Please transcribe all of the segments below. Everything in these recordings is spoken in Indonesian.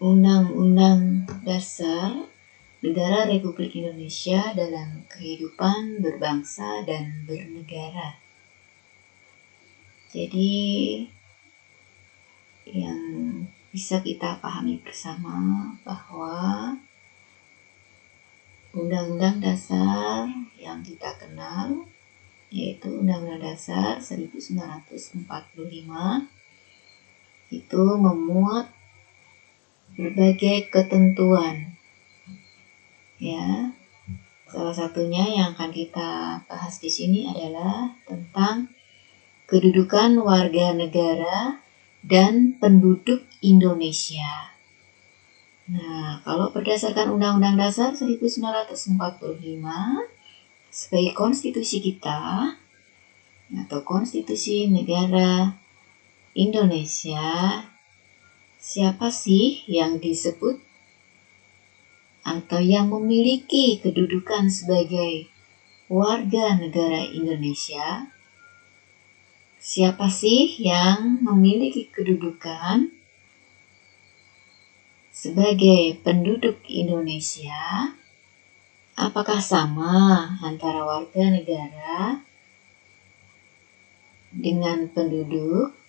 Undang-Undang Dasar Negara Republik Indonesia dalam kehidupan berbangsa dan bernegara. Jadi yang bisa kita pahami bersama bahwa Undang-Undang Dasar yang kita kenal yaitu Undang-Undang Dasar 1945 itu memuat berbagai ketentuan, ya. Salah satunya yang akan kita bahas di sini adalah tentang kedudukan warga negara dan penduduk Indonesia. Nah, kalau berdasarkan Undang-Undang Dasar 1945 sebagai konstitusi kita atau konstitusi negara Indonesia, siapa sih yang disebut atau yang memiliki kedudukan sebagai warga negara Indonesia? Siapa sih yang memiliki kedudukan sebagai penduduk Indonesia? Apakah sama antara warga negara dengan penduduk?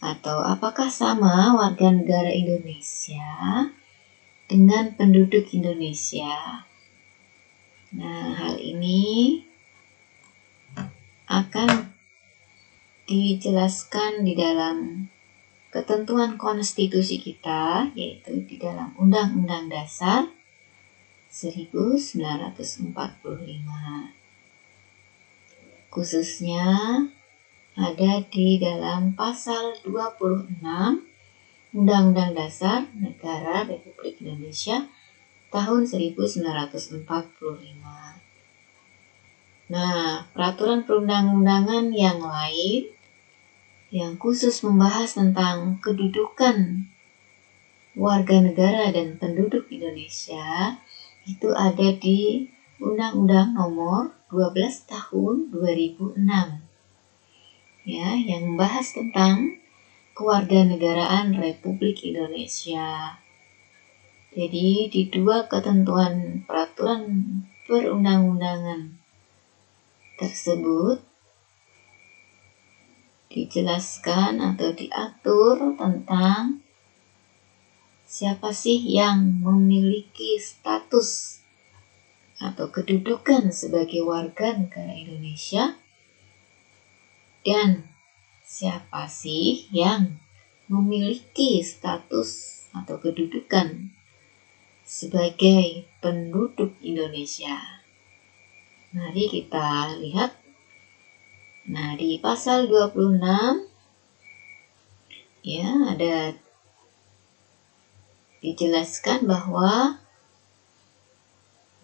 Atau apakah sama warga negara Indonesia dengan penduduk Indonesia? Nah, hal ini akan dijelaskan di dalam ketentuan konstitusi kita, yaitu di dalam Undang-Undang Dasar 1945. Khususnya ada di dalam pasal 26 Undang-Undang Dasar Negara Republik Indonesia tahun 1945. Nah, peraturan perundang-undangan yang lain yang khusus membahas tentang kedudukan warga negara dan penduduk Indonesia itu ada di Undang-Undang Nomor 12 Tahun 2006, ya, yang membahas tentang kewarganegaraan Republik Indonesia. Jadi di dua ketentuan peraturan perundang-undangan tersebut dijelaskan atau diatur tentang siapa sih yang memiliki status atau kedudukan sebagai warga negara Indonesia dan siapa sih yang memiliki status atau kedudukan sebagai penduduk Indonesia. Mari kita lihat. Nah, di pasal 26 ya ada dijelaskan bahwa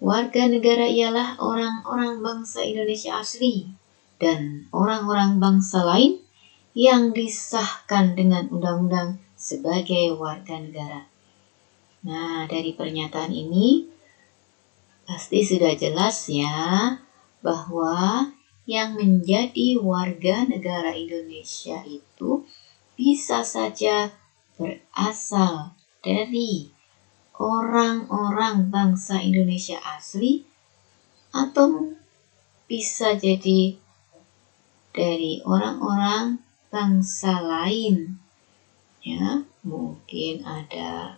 warga negara ialah orang-orang bangsa Indonesia asli dan orang-orang bangsa lain yang disahkan dengan undang-undang sebagai warga negara. Nah, dari pernyataan ini pasti sudah jelas ya bahwa yang menjadi warga negara Indonesia itu bisa saja berasal dari orang-orang bangsa Indonesia asli atau bisa jadi dari orang-orang bangsa lain, ya. Mungkin ada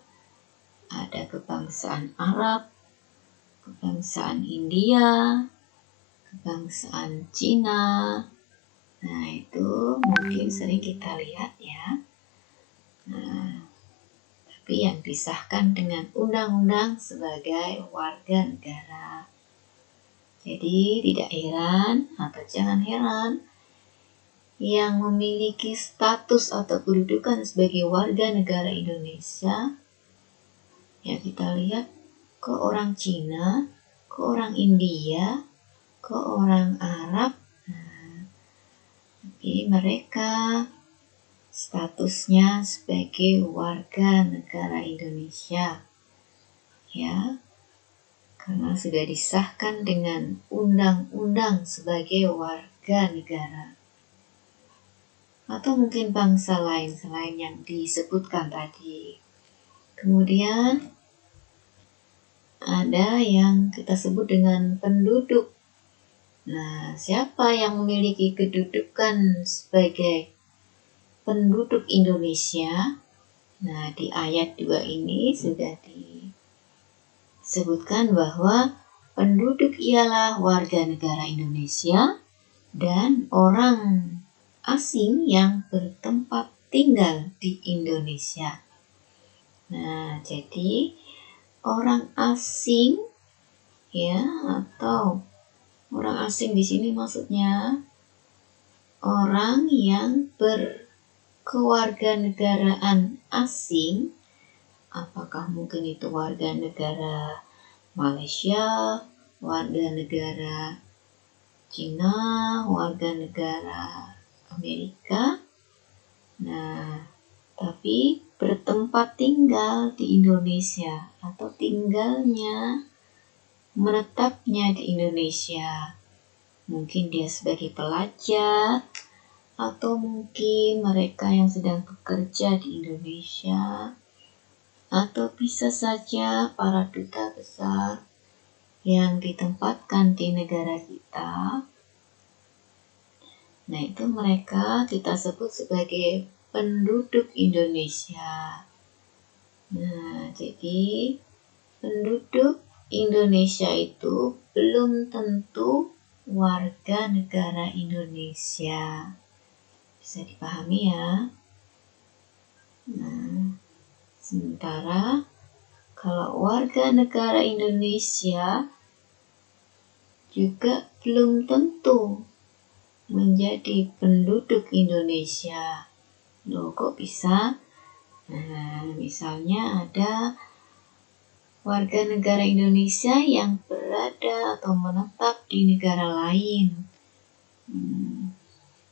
kebangsaan Arab, kebangsaan India, kebangsaan Cina. Nah, itu mungkin sering kita lihat ya. Nah, tapi yang disahkan dengan undang-undang sebagai warga negara. Jadi tidak heran atau jangan heran yang memiliki status atau kedudukan sebagai warga negara Indonesia, ya kita lihat ke orang Cina, ke orang India, ke orang Arab. Nah, tapi mereka statusnya sebagai warga negara Indonesia, ya, karena sudah disahkan dengan undang-undang sebagai warga negara. Atau mungkin bangsa lain selain yang disebutkan tadi. Kemudian ada yang kita sebut dengan penduduk. Nah, siapa yang memiliki kedudukan sebagai penduduk Indonesia? Nah, di ayat 2 ini sudah disebutkan bahwa penduduk ialah warga negara Indonesia dan orang asing yang bertempat tinggal di Indonesia. Nah, jadi orang asing ya, atau orang asing di sini maksudnya orang yang berkewarganegaraan asing. Apakah mungkin itu warga negara Malaysia, warga negara Cina, warga negara Amerika. Nah, tapi bertempat tinggal di Indonesia atau menetapnya di Indonesia. Mungkin dia sebagai pelajar, atau mungkin mereka yang sedang bekerja di Indonesia, atau bisa saja para duta besar yang ditempatkan di negara kita. Nah, itu mereka kita sebut sebagai penduduk Indonesia. Nah, jadi penduduk Indonesia itu belum tentu warga negara Indonesia. Bisa dipahami ya. Nah, sementara kalau warga negara Indonesia juga belum tentu menjadi penduduk Indonesia. Loh, kok bisa? Nah, misalnya ada warga negara Indonesia yang berada atau menetap di negara lain.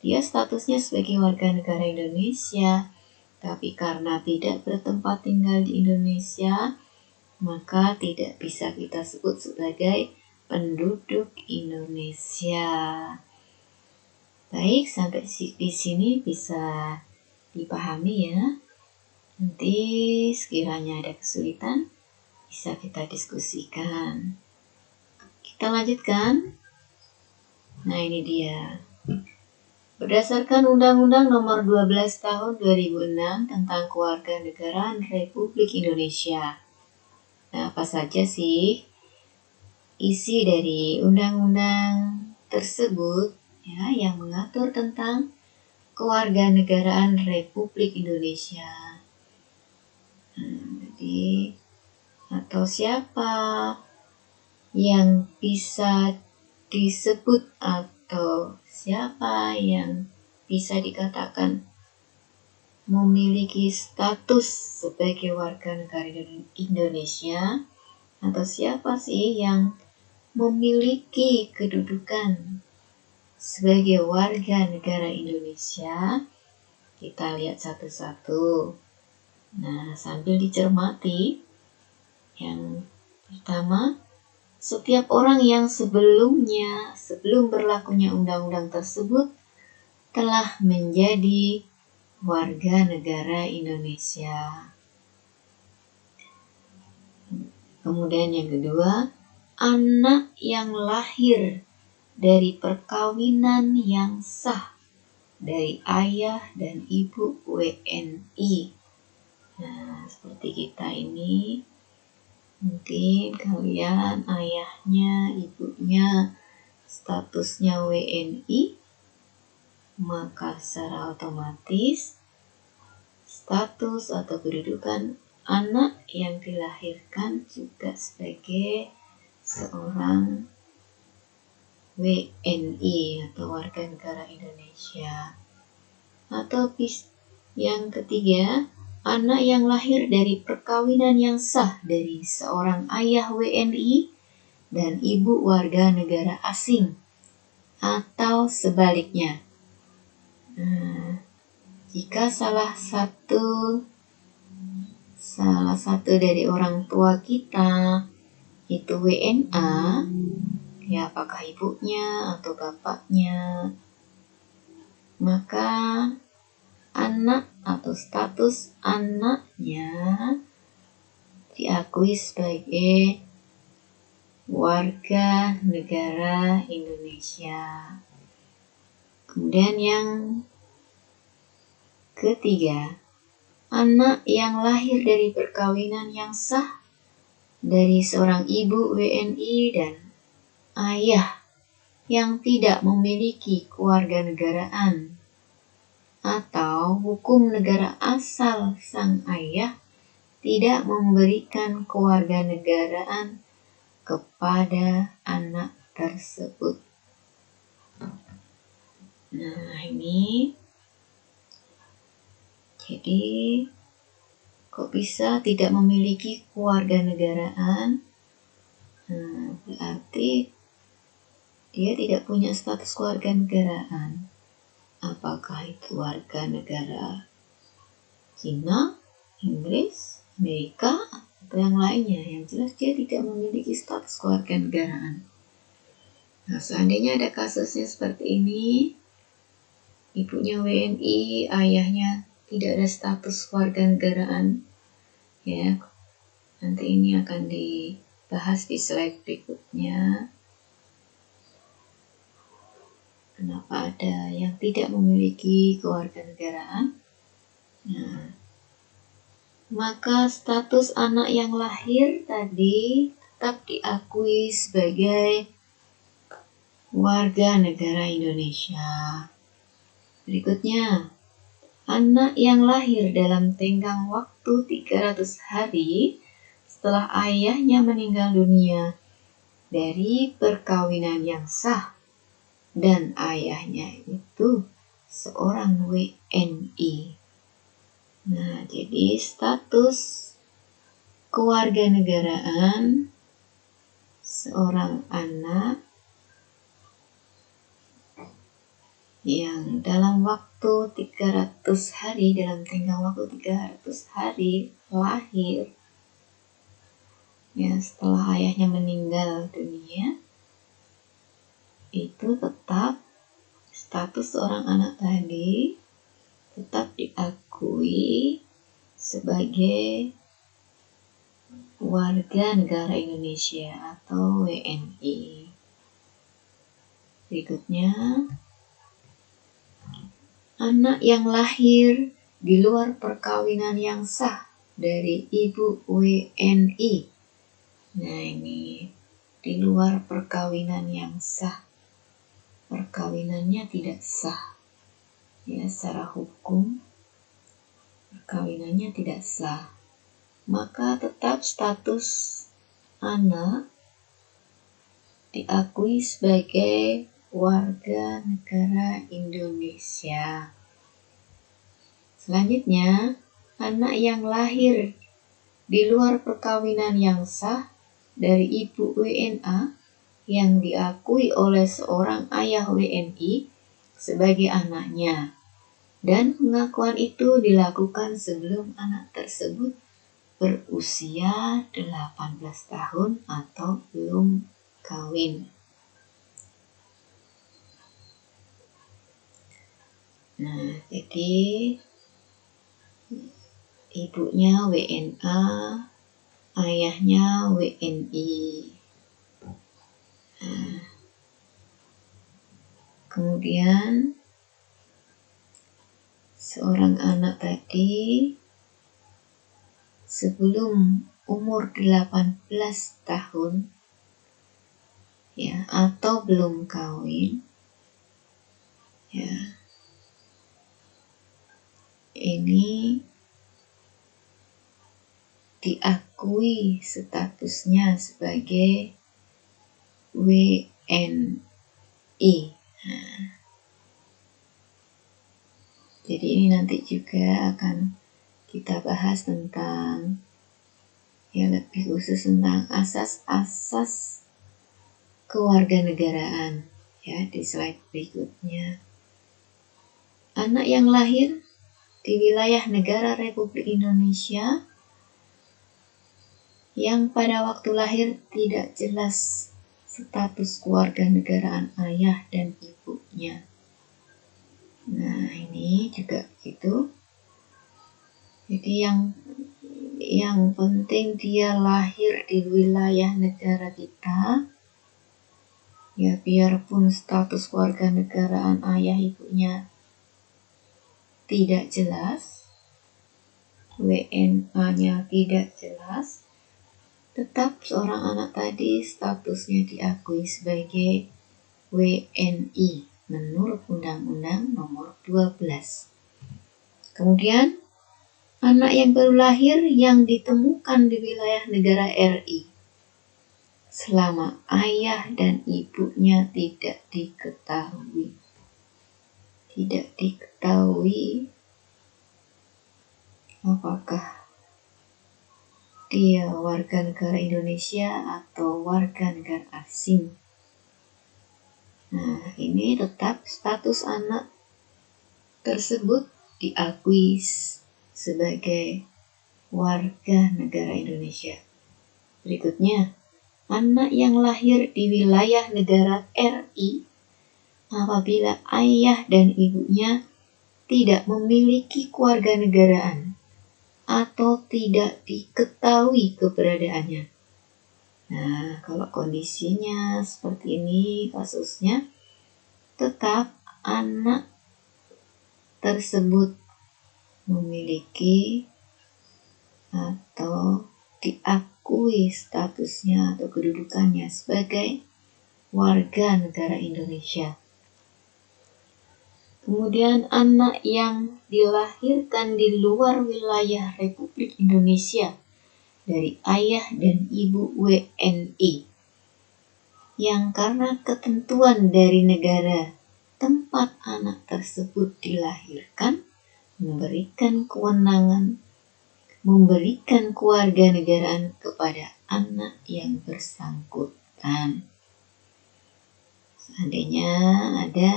Dia statusnya sebagai warga negara Indonesia, tapi karena tidak bertempat tinggal di Indonesia, maka tidak bisa kita sebut sebagai penduduk Indonesia. Baik, sampai di sini bisa dipahami ya. Nanti sekiranya ada kesulitan, bisa kita diskusikan. Kita lanjutkan. Nah, ini dia. Berdasarkan Undang-Undang Nomor 12 Tahun 2006 tentang Kewarganegaraan Republik Indonesia. Nah, apa saja sih isi dari undang-undang tersebut ya, yang mengatur tentang kewarganegaraan Republik Indonesia? Jadi, atau siapa yang bisa disebut atau siapa yang bisa dikatakan memiliki status sebagai warga negara Indonesia, atau siapa sih yang memiliki kedudukan sebagai warga negara Indonesia? Kita lihat satu-satu. Nah, sambil dicermati, yang pertama, setiap orang yang sebelum berlakunya undang-undang tersebut telah menjadi warga negara Indonesia. Kemudian yang kedua, anak yang lahir dari perkawinan yang sah dari ayah dan ibu WNI. Nah, seperti kita ini, mungkin kalian ayahnya, ibunya statusnya WNI, maka secara otomatis status atau kedudukan anak yang dilahirkan juga sebagai seorang WNI atau warga negara Indonesia. Atau yang ketiga, anak yang lahir dari perkawinan yang sah dari seorang ayah WNI dan ibu warga negara asing, atau sebaliknya. Nah, jika salah satu dari orang tua kita itu WNA, ya apakah ibunya atau bapaknya, maka anak atau status anaknya diakui sebagai warga negara Indonesia. Kemudian yang ketiga, anak yang lahir dari perkawinan yang sah dari seorang ibu WNI dan ayah yang tidak memiliki kewarganegaraan atau hukum negara asal sang ayah tidak memberikan kewarganegaraan kepada anak tersebut. Nah, ini jadi kok bisa tidak memiliki kewarganegaraan? Nah, berarti dia tidak punya status kewarganegaraan. Apakah itu warga negara Cina, Inggris, Amerika, atau yang lainnya? Yang jelas dia tidak memiliki status kewarganegaraan. Nah, seandainya ada kasusnya seperti ini, ibunya WNI, ayahnya tidak ada status kewarganegaraan, ya, nanti ini akan dibahas di slide berikutnya. Kenapa ada yang tidak memiliki kewarganegaraan? Nah, maka status anak yang lahir tadi tetap diakui sebagai warga negara Indonesia. Berikutnya, anak yang lahir dalam tenggang waktu 300 hari setelah ayahnya meninggal dunia dari perkawinan yang sah dan ayahnya itu seorang WNI. Nah, jadi status kewarganegaraan seorang anak yang dalam waktu 300 hari, dalam tenggang waktu 300 hari lahir, ya, setelah ayahnya meninggal dunia, itu tetap status seorang anak tadi tetap diakui sebagai warga negara Indonesia atau WNI. Berikutnya, anak yang lahir di luar perkawinan yang sah dari ibu WNI. Nah, ini di luar perkawinan yang sah. Perkawinannya tidak sah. Ya, secara hukum perkawinannya tidak sah. Maka tetap status anak diakui sebagai warga negara Indonesia. Selanjutnya, anak yang lahir di luar perkawinan yang sah dari ibu WNA yang diakui oleh seorang ayah WNI sebagai anaknya, dan pengakuan itu dilakukan sebelum anak tersebut berusia 18 tahun atau belum kawin. Nah, jadi ibunya WNA, ayahnya WNI. Nah, kemudian seorang anak tadi sebelum umur 18 tahun, ya, atau belum kawin, ya, ini diakui statusnya sebagai WNI. Nah, jadi ini nanti juga akan kita bahas tentang, ya, lebih khusus tentang asas-asas kewarganegaraan, ya, di slide berikutnya. Anak yang lahir di wilayah negara Republik Indonesia yang pada waktu lahir tidak jelas status kewarganegaraan ayah dan ibunya. Nah, ini juga begitu. Jadi yang Yang penting dia lahir di wilayah negara kita. Ya biarpun status warga negaraan ayah ibunya tidak jelas, WNA-nya tidak jelas, tetap seorang anak tadi statusnya diakui sebagai WNI menurut Undang-Undang Nomor 12. Kemudian anak yang baru lahir yang ditemukan di wilayah negara RI selama ayah dan ibunya tidak diketahui. Tidak diketahui apakah dia warga negara Indonesia atau warga negara asing. Nah, ini tetap status anak tersebut diakui sebagai warga negara Indonesia. Berikutnya, anak yang lahir di wilayah negara RI apabila ayah dan ibunya tidak memiliki kewarganegaraan atau tidak diketahui keberadaannya. Nah, kalau kondisinya seperti ini kasusnya, tetap anak tersebut memiliki atau diakui statusnya atau kedudukannya sebagai warga negara Indonesia. Kemudian anak yang dilahirkan di luar wilayah Republik Indonesia dari ayah dan ibu WNI yang karena ketentuan dari negara tempat anak tersebut dilahirkan memberikan kewenangan memberikan kewarganegaraan kepada anak yang bersangkutan. Seandainya ada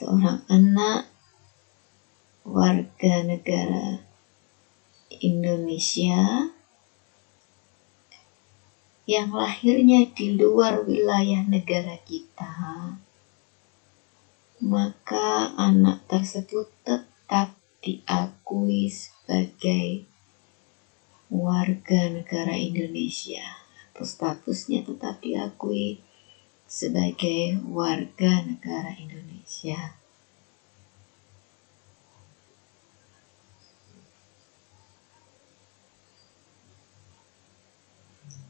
seorang anak warga negara Indonesia yang lahirnya di luar wilayah negara kita, maka anak tersebut tetap diakui sebagai warga negara Indonesia atau statusnya tetap diakui sebagai warga negara Indonesia.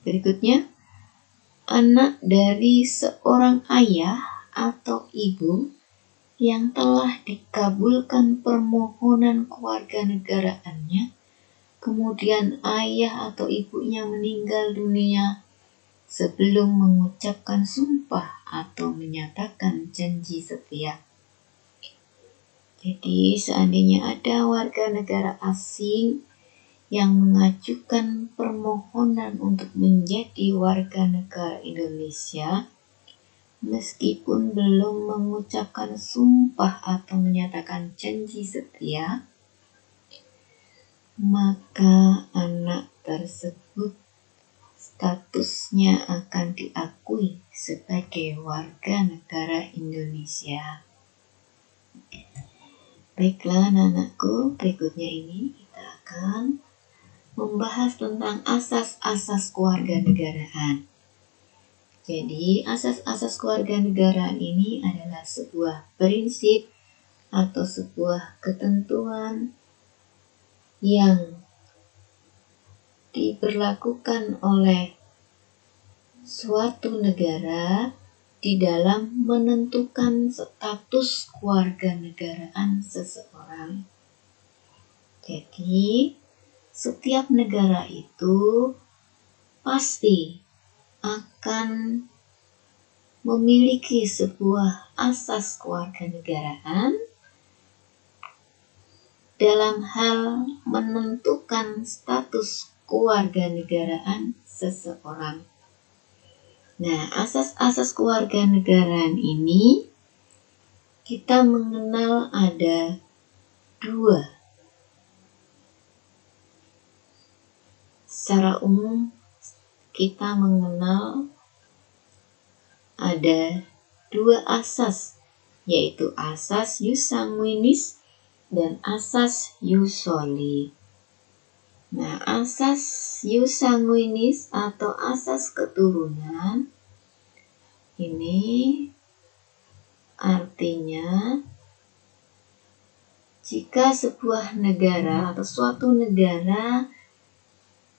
Berikutnya, anak dari seorang ayah atau ibu yang telah dikabulkan permohonan kewarganegaraannya, kemudian ayah atau ibunya meninggal dunia sebelum mengucapkan sumpah atau menyatakan janji setia. Jadi seandainya ada warga negara asing yang mengajukan permohonan untuk menjadi warga negara Indonesia, meskipun belum mengucapkan sumpah atau menyatakan janji setia, maka anak tersebut statusnya akan diakui sebagai warga negara Indonesia. Baiklah anak-anakku, berikutnya ini kita akan membahas tentang asas-asas kewarganegaraan. Jadi, asas-asas kewarganegaraan ini adalah sebuah prinsip atau sebuah ketentuan yang diberlakukan oleh suatu negara di dalam menentukan status kewarganegaraan seseorang. Jadi, setiap negara itu pasti akan memiliki sebuah asas kewarganegaraan dalam hal menentukan status kewarganegaraan seseorang. Nah, asas-asas kewarganegaraan ini kita mengenal ada 2. Secara umum kita mengenal ada 2 asas, yaitu asas jus sanguinis dan asas jus soli. Nah, asas jus sanguinis atau asas keturunan ini artinya jika sebuah negara atau suatu negara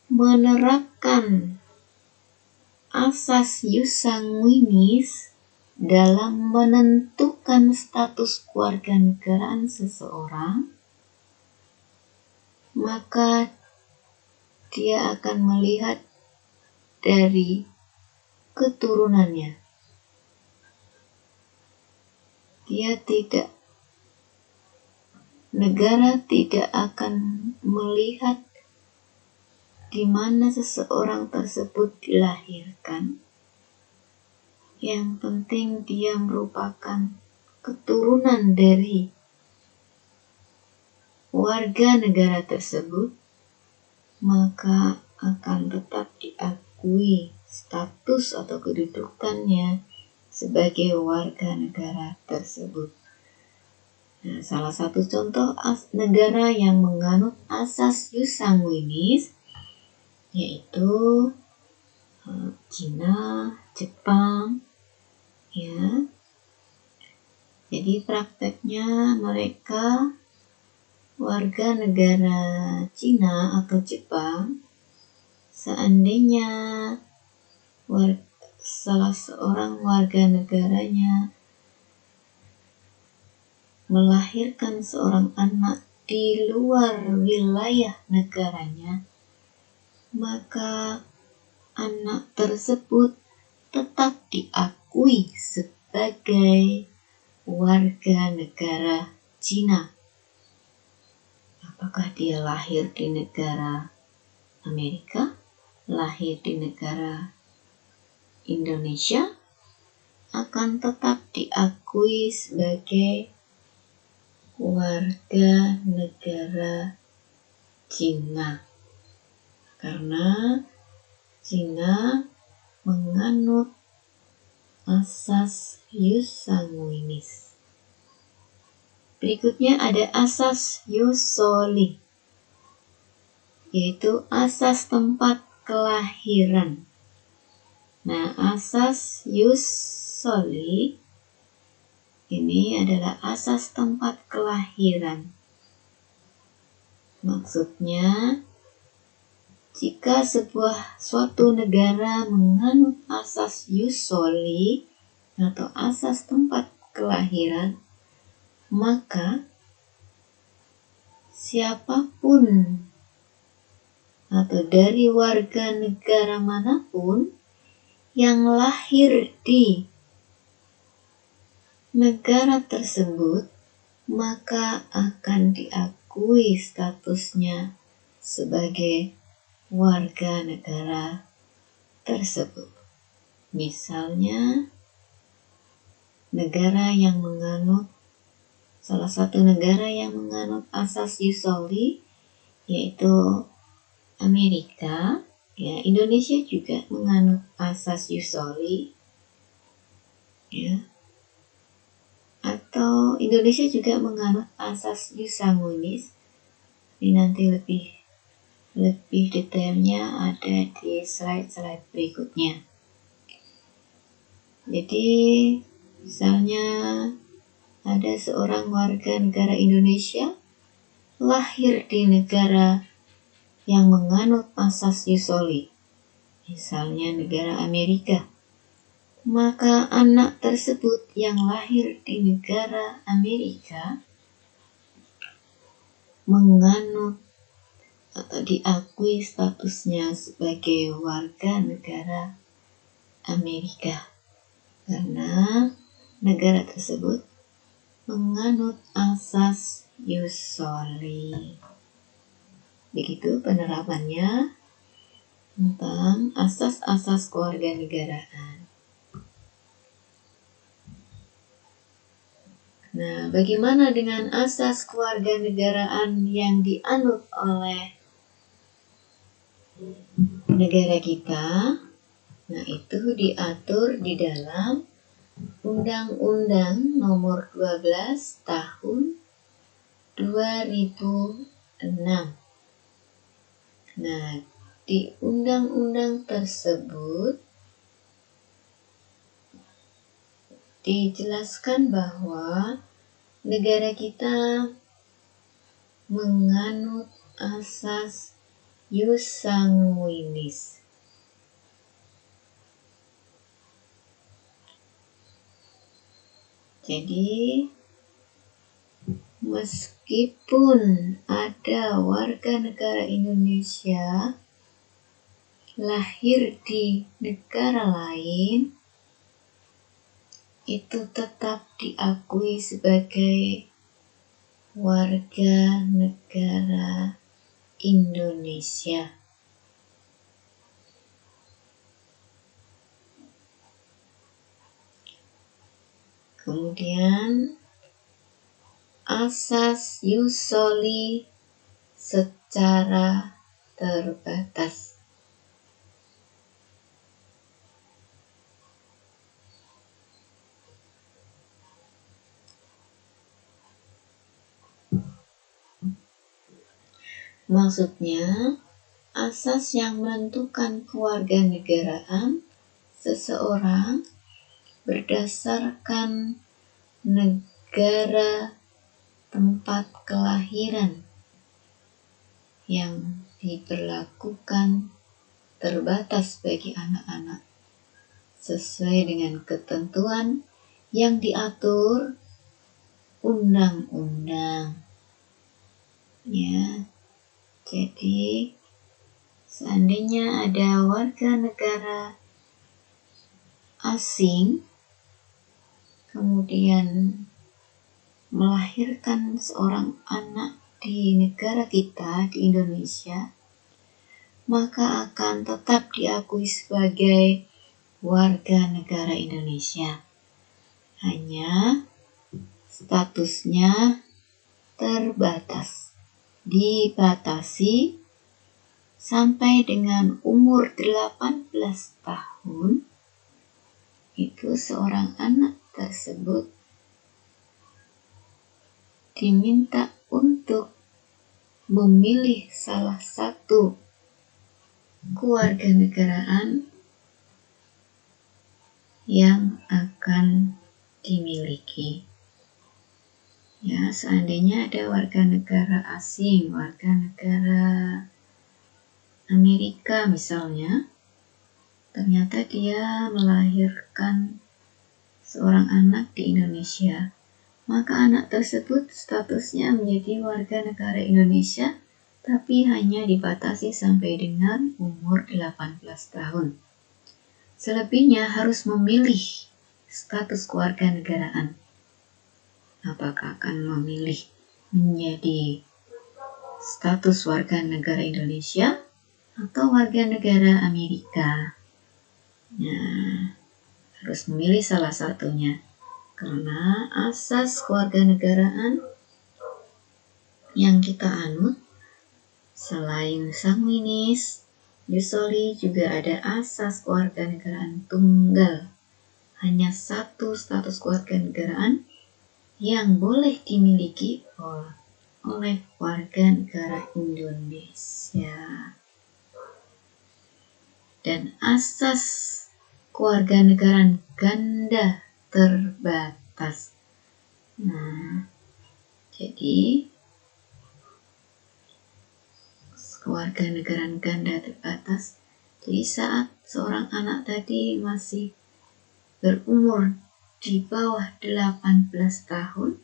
menerapkan asas jus sanguinis dalam menentukan status kewarganegaraan seseorang, maka dia akan melihat dari keturunannya. Negara tidak akan melihat di mana seseorang tersebut dilahirkan. Yang penting dia merupakan keturunan dari warga negara tersebut, maka akan tetap diakui status atau kedudukannya sebagai warga negara tersebut. Nah, salah satu contoh negara yang menganut asas jus sanguinis yaitu Cina, Jepang, ya. Jadi prakteknya mereka warga negara Cina atau Jepang, seandainya salah seorang warga negaranya melahirkan seorang anak di luar wilayah negaranya, maka anak tersebut tetap diakui sebagai warga negara Cina. Apakah dia lahir di negara Amerika, lahir di negara Indonesia, akan tetap diakui sebagai warga negara Cina. Karena Cina menganut asas jus sanguinis. Berikutnya ada asas jus soli, yaitu asas tempat kelahiran. Nah, asas jus soli ini adalah asas tempat kelahiran. Maksudnya, jika suatu negara menganut asas jus soli atau asas tempat kelahiran, maka siapapun atau dari warga negara manapun yang lahir di negara tersebut, maka akan diakui statusnya sebagai warga negara tersebut. Misalnya, salah satu negara yang menganut asas jus soli yaitu Amerika, ya. Indonesia juga menganut asas jus soli, ya. Atau Indonesia juga menganut asas jus sanguinis. Ini nanti lebih detailnya ada di slide berikutnya. Jadi misalnya ada seorang warga negara Indonesia lahir di negara yang menganut asas jus soli, misalnya negara Amerika, maka anak tersebut yang lahir di negara Amerika menganut atau diakui statusnya sebagai warga negara Amerika karena negara tersebut menganut asas jus soli. Begitu penerapannya tentang asas-asas kewarganegaraan. Nah, bagaimana dengan asas kewarganegaraan yang dianut oleh negara kita? Nah, itu diatur di dalam Undang-Undang Nomor 12 Tahun 2006. Nah, di undang-undang tersebut dijelaskan bahwa negara kita menganut asas ius sanguinis. Jadi, meskipun ada warga negara Indonesia lahir di negara lain, itu tetap diakui sebagai warga negara Indonesia. Kemudian asas ius soli secara terbatas. Maksudnya, asas yang menentukan kewarganegaraan seseorang berdasarkan negara tempat kelahiran yang diberlakukan terbatas bagi anak-anak sesuai dengan ketentuan yang diatur undang-undang. Ya, jadi seandainya ada warga negara asing kemudian melahirkan seorang anak di negara kita, di Indonesia, maka akan tetap diakui sebagai warga negara Indonesia. Hanya statusnya terbatas, dibatasi sampai dengan umur 18 tahun, itu seorang anak tersebut diminta untuk memilih salah satu kewarganegaraan yang akan dimiliki. Ya, seandainya ada warga negara asing, warga negara Amerika misalnya, ternyata dia melahirkan seorang anak di Indonesia, maka anak tersebut statusnya menjadi warga negara Indonesia, tapi hanya dibatasi sampai dengan umur 18 tahun. Selebihnya harus memilih status kewarganegaraan. Apakah akan memilih menjadi status warga negara Indonesia atau warga negara Amerika? Nah, harus memilih salah satunya. Karena asas kewarganegaraan yang kita anut selain sanguinis, ius soli, juga ada asas kewarganegaraan tunggal. Hanya satu status kewarganegaraan yang boleh dimiliki oleh warga negara Indonesia. Dan asas kewarganegaraan ganda terbatas. Nah, jadi kewarganegaraan ganda terbatas. Jadi saat seorang anak tadi masih berumur di bawah 18 tahun,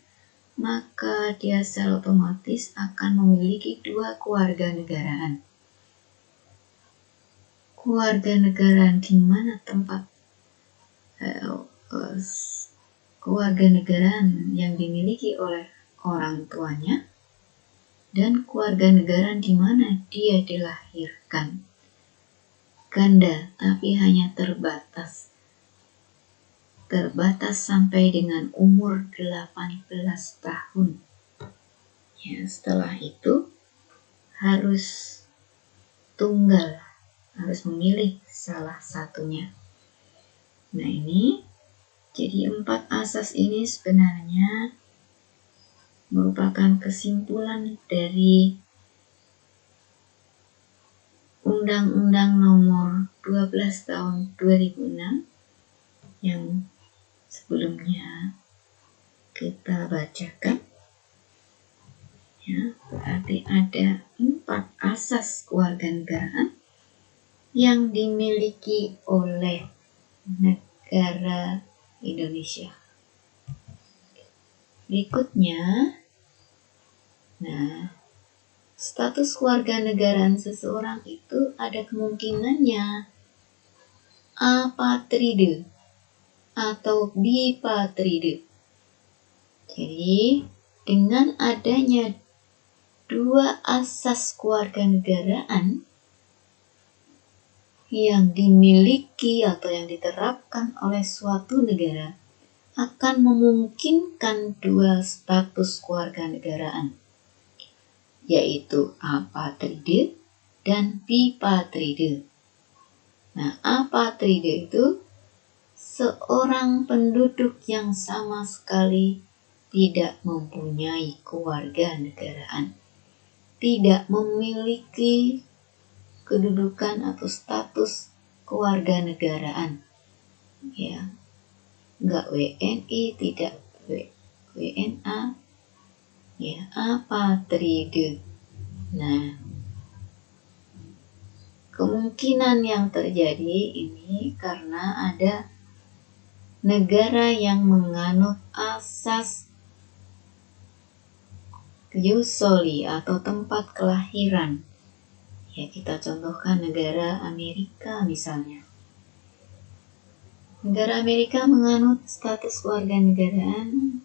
maka dia secara otomatis akan memiliki dua kewarganegaraan. Kewarganegaraan di mana tempat kewarganegaraan yang dimiliki oleh orang tuanya, dan kewarganegaraan di mana dia dilahirkan. Ganda, tapi hanya terbatas sampai dengan umur 18 tahun. Ya, setelah itu harus tunggal, harus memilih salah satunya. Nah, ini jadi 4 asas ini sebenarnya merupakan kesimpulan dari Undang-Undang Nomor 12 Tahun 2006 yang sebelumnya kita bacakan. Ya, berarti ada 4 asas kewarganegaraan yang dimiliki oleh negara Indonesia. Berikutnya, status kewarganegaraan seseorang itu ada kemungkinannya apatride atau bipatride. Jadi, dengan adanya 2 asas kewarganegaraan yang dimiliki atau yang diterapkan oleh suatu negara akan memungkinkan 2 status kewarganegaraan, yaitu apatride dan bipatride. Nah, apatride itu seorang penduduk yang sama sekali tidak mempunyai kewarganegaraan, tidak memiliki kedudukan atau status kewarganegaraan, ya, enggak WNI, tidak WNA, ya, apatride. Nah, kemungkinan yang terjadi ini karena ada negara yang menganut asas ius soli atau tempat kelahiran. Ya, kita contohkan negara Amerika misalnya. Negara Amerika menganut status kewarganegaraan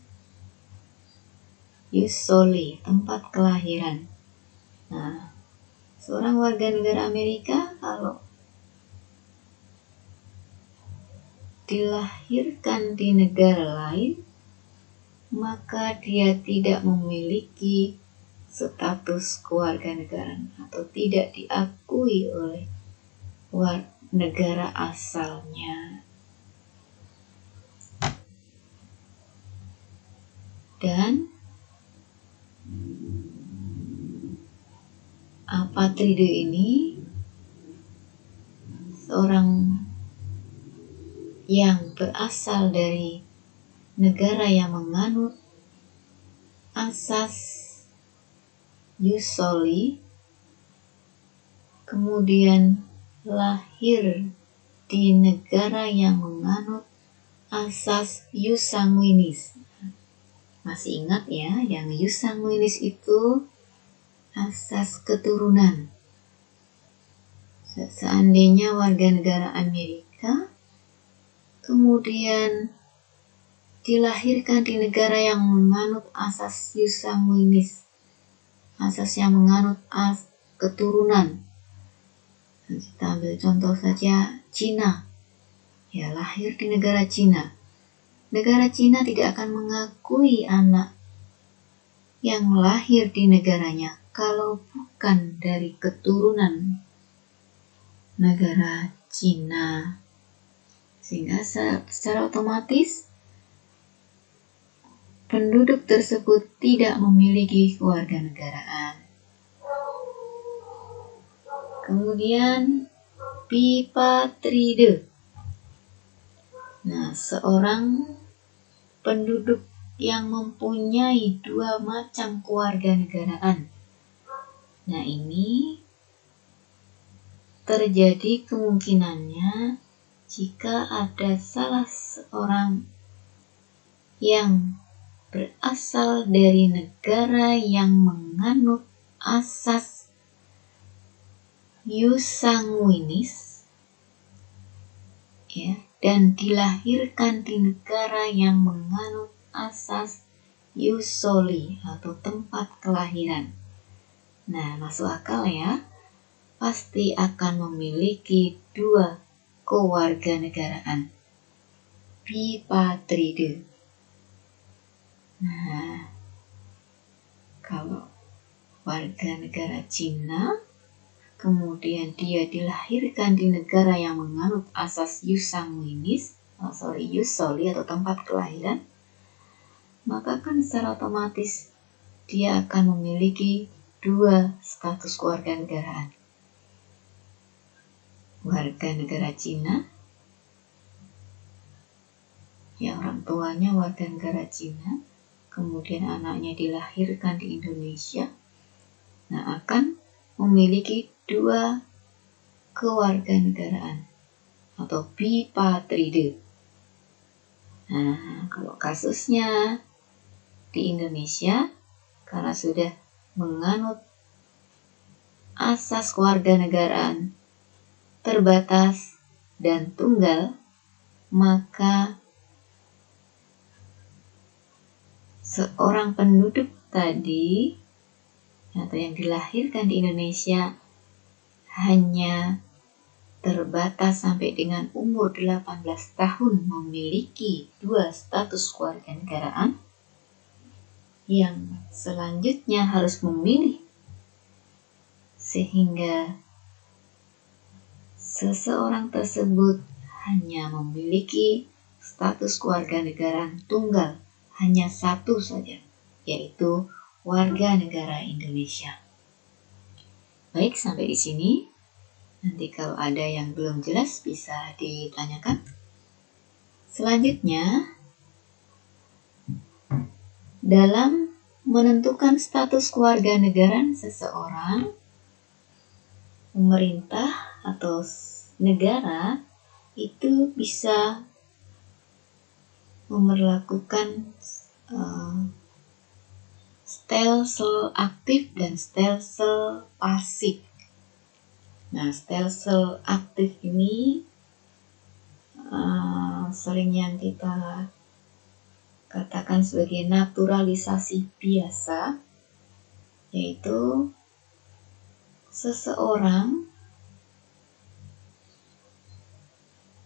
ius soli, tempat kelahiran. Nah, seorang warga negara Amerika kalau dilahirkan di negara lain, maka dia tidak memiliki status kewarganegaraan atau tidak diakui oleh negara asalnya. Dan apatride ini seorang yang berasal dari negara yang menganut asas ius soli, kemudian lahir di negara yang menganut asas ius sanguinis. Masih ingat ya, yang ius sanguinis itu asas keturunan. Seandainya warga negara Amerika kemudian dilahirkan di negara yang menganut asas ius sanguinis, asas yang menganut keturunan. Kita ambil contoh saja Cina. Ya, lahir di negara Cina. Negara Cina tidak akan mengakui anak yang lahir di negaranya kalau bukan dari keturunan negara Cina. Sehingga secara otomatis penduduk tersebut tidak memiliki kewarganegaraan. Kemudian bipatride. Nah, seorang penduduk yang mempunyai 2 macam kewarganegaraan. Nah, ini terjadi kemungkinannya jika ada salah seorang yang berasal dari negara yang menganut asas ius sanguinis, ya, dan dilahirkan di negara yang menganut asas ius soli atau tempat kelahiran. Nah, masuk akal ya, pasti akan memiliki 2 kewarganegaraan, bipatride. Nah, kalau warga negara Cina kemudian dia dilahirkan di negara yang menganut asas ius sanguinis, ius soli atau tempat kelahiran, maka kan secara otomatis dia akan memiliki 2 status kewarganegaraan. Warga negara Cina, yang orang tuanya warga negara Cina, kemudian anaknya dilahirkan di Indonesia, nah akan memiliki 2 kewarganegaraan atau bipatride. Nah, kalau kasusnya di Indonesia, karena sudah menganut asas kewarganegaraan terbatas dan tunggal, maka seorang penduduk tadi atau yang dilahirkan di Indonesia hanya terbatas sampai dengan umur 18 tahun memiliki 2 status kewarganegaraan, yang selanjutnya harus memilih, sehingga seseorang tersebut hanya memiliki status kewarganegaraan tunggal, hanya 1 saja, yaitu warga negara Indonesia. Baik, sampai di sini. Nanti kalau ada yang belum jelas bisa ditanyakan. Selanjutnya, dalam menentukan status kewarganegaraan seseorang, pemerintah atau negara itu bisa memberlakukan stelsel aktif dan stelsel pasif. Nah, stelsel aktif ini sering yang kita katakan sebagai naturalisasi biasa, yaitu seseorang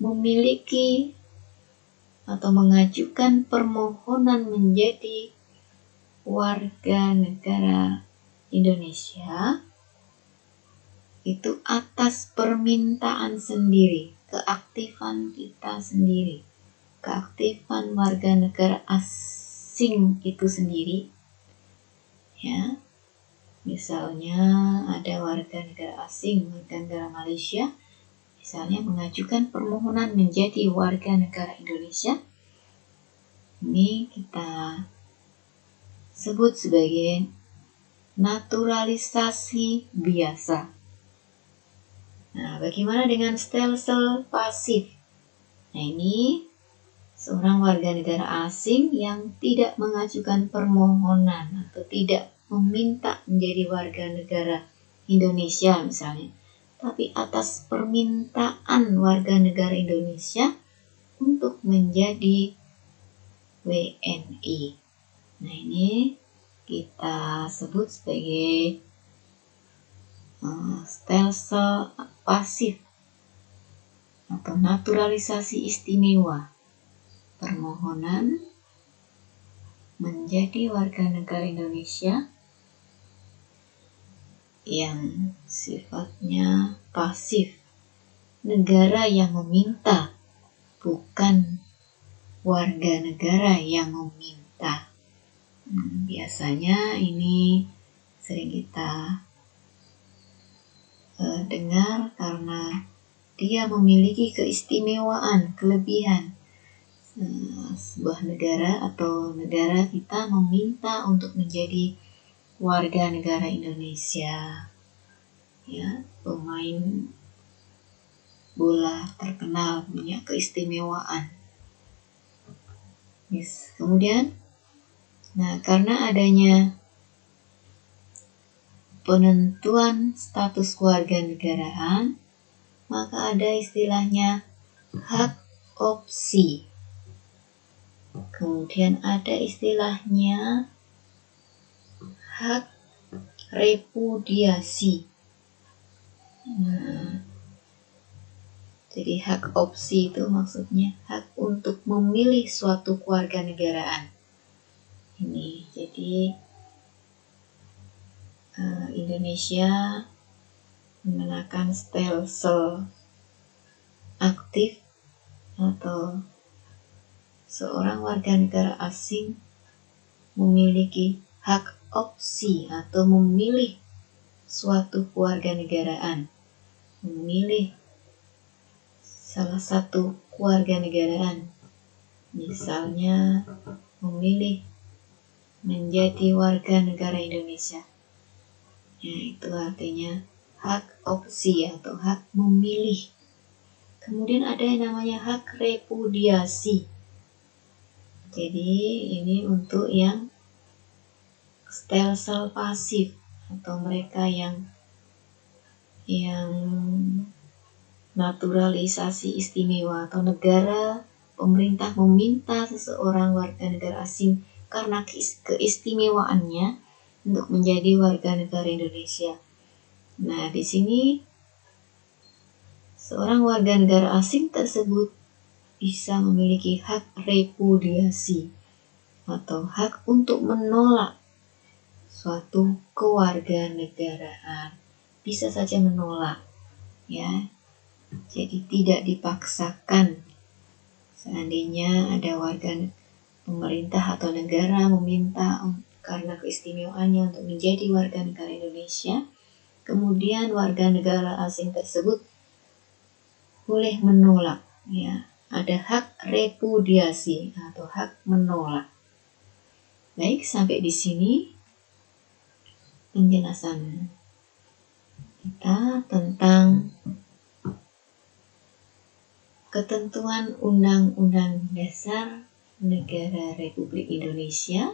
memiliki atau mengajukan permohonan menjadi warga negara Indonesia itu atas permintaan sendiri, keaktifan kita sendiri, keaktifan warga negara asing itu sendiri. Ya, misalnya ada warga negara asing, warga negara Malaysia, misalnya mengajukan permohonan menjadi warga negara Indonesia. Ini kita sebut sebagai naturalisasi biasa. Nah, bagaimana dengan stelsel pasif? Nah, ini seorang warga negara asing yang tidak mengajukan permohonan atau tidak meminta menjadi warga negara Indonesia misalnya, tapi atas permintaan warga negara Indonesia untuk menjadi WNI. Nah, ini kita sebut sebagai stelsel pasif atau naturalisasi istimewa, permohonan menjadi warga negara Indonesia yang sifatnya pasif, negara yang meminta, bukan warga negara yang meminta. Biasanya ini sering kita dengar karena dia memiliki keistimewaan, kelebihan. Sebuah negara atau negara kita meminta untuk menjadi warga negara Indonesia. Ya, pemain bola terkenal punya keistimewaan. Yes. Kemudian, karena adanya penentuan status kewarganegaraan, maka ada istilahnya hak opsi. Kemudian ada istilahnya hak repudiasi. Jadi hak opsi itu maksudnya hak untuk memilih suatu kewarganegaraan. Ini jadi Indonesia menggunakan stelsel aktif atau seorang warga negara asing memiliki hak opsi atau memilih suatu kewarganegaraan, memilih salah satu kewarganegaraan, misalnya memilih menjadi warga negara Indonesia. Ya, itu artinya hak opsi atau hak memilih. Kemudian ada yang namanya hak repudiasi. Jadi ini untuk yang stelsel pasif atau mereka yang naturalisasi istimewa atau negara pemerintah meminta seseorang warga negara asing karena keistimewaannya untuk menjadi warga negara Indonesia. Nah, di sini seorang warga negara asing tersebut bisa memiliki hak repudiasi atau hak untuk menolak suatu kewarganegaraan. Bisa saja menolak, ya. Jadi tidak dipaksakan. Seandainya ada warga pemerintah atau negara meminta karena keistimewaannya untuk menjadi warga negara Indonesia, kemudian warga negara asing tersebut boleh menolak, ya. Ada hak repudiasi atau hak menolak. Baik, sampai di sini penjelasan kita tentang ketentuan Undang-Undang Dasar Negara Republik Indonesia